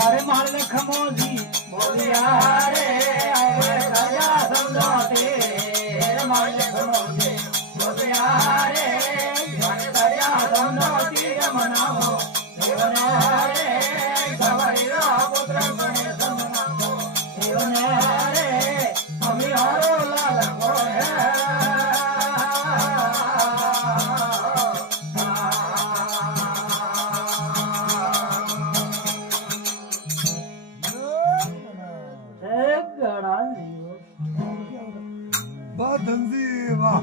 अरे मारने खमोजी बोलिया रे अरे सजा समझोते रे मारने खमोजी बोलिया रे अरे सजा समझोती रे मनाओ देवने रे गवरी रो पुत्र गणे समनाओ देवने रे हमें हरो लाल को धंधी वाह